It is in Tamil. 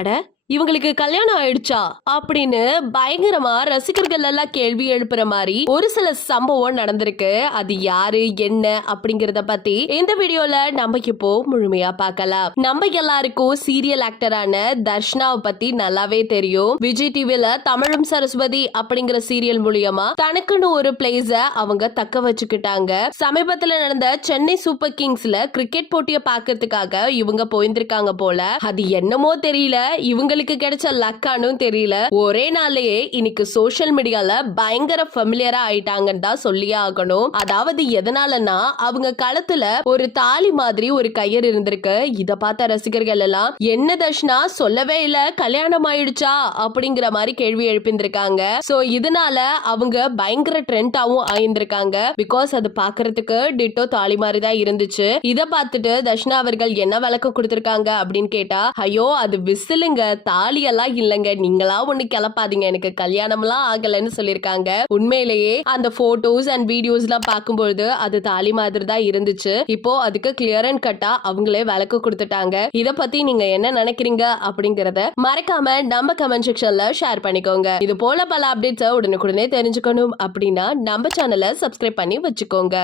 அட இவங்களுக்கு கல்யாணம் ஆயிடுச்சா அப்படின்னு பயங்கரமா ரசிகர்கள் எல்லாம் கேள்வி எழுப்புற மாதிரி ஒரு சில சம்பவம் நடந்திருக்கு. அது யாரு என்ன அப்படிங்கறத பத்தி இந்த வீடியோல நம்ம இப்போ முழுமையா பார்க்கலாம். நம்ம எல்லாருக்கும் சீரியல் ஆக்டரான தர்ஷனாவை பத்தி நல்லாவே தெரியும். விஜய் டிவில தமிழும் சரஸ்வதி அப்படிங்கிற சீரியல் மூலியமா தனக்குன்னு ஒரு பிளேஸ அவங்க தக்க வச்சுக்கிட்டாங்க. சமீபத்துல நடந்த சென்னை சூப்பர் கிங்ஸ்ல கிரிக்கெட் போட்டிய பாக்கிறதுக்காக இவங்க போயிருந்திருக்காங்க போல. அது என்னமோ தெரியல, இவங்களுக்கு கிடைச்ச லக்கானு தெரியல, ஒரே நாளையே இன்னைக்கு சோஷியல் மீடியால பயங்கர ஃபெமிலியரா ஆயிட்டாங்கன்னு தான் சொல்லியே ஆகணும். அதாவது எதனாலனா அவங்க களத்துல ஒரு தாலி மாதிரி ஒரு கயிறு இருந்திருக்கு. இத பார்த்த ரசிகர்கள் எல்லாம் என்ன தர்ஷனா சொல்லவே இல்ல, கல்யாணம் ஆயிடுச்சா அப்படிங்கிற மாதிரி கேள்வி எழுப்பியிருக்காங்க. சோ இதனால அவங்க பயங்கர ட்ரெண்டாவும் ஆயிருந்திருக்காங்க. பிகாஸ் அது பாக்குறதுக்கு டிட்டோ தாலி மாதிரி தான் இருந்துச்சு. இத பார்த்துட்டு தர்ஷனா அவர்கள் என்ன விளக்கம் கொடுத்திருக்காங்க அப்படின்னு கேட்டா, ஐயோ அது விசிலுங்க, தாலி எல்லாம் இல்லங்க, நீங்களா ஒண்ணு கிளப்பாதீங்க, எனக்கு கல்யாணம் எல்லாம் ஆகலன்னு சொல்லிருக்காங்க. உண்மையிலேயே அந்த போட்டோஸ் அண்ட் வீடியோஸ் எல்லாம் பார்க்கும்போது அது தாலி மாதிரி தான் இருந்துச்சு. இப்போ அதுக்கு கிளியர் அண்ட் கட்டா அவங்களே விளக்கம் கொடுத்துட்டாங்க. இத பத்தி நீங்க என்ன நினைக்கிறீங்க அப்படிங்கறத மறக்காம நம்ம கமெண்ட் செக்ஷன்ல ஷேர் பண்ணிக்கோங்க. இது போல பல அப்டேட்ஸ் உடனுக்குடனே தெரிஞ்சுக்கணும் அப்படின்னா நம்ம சேனலை சப்ஸ்கிரைப் பண்ணி வச்சுக்கோங்க.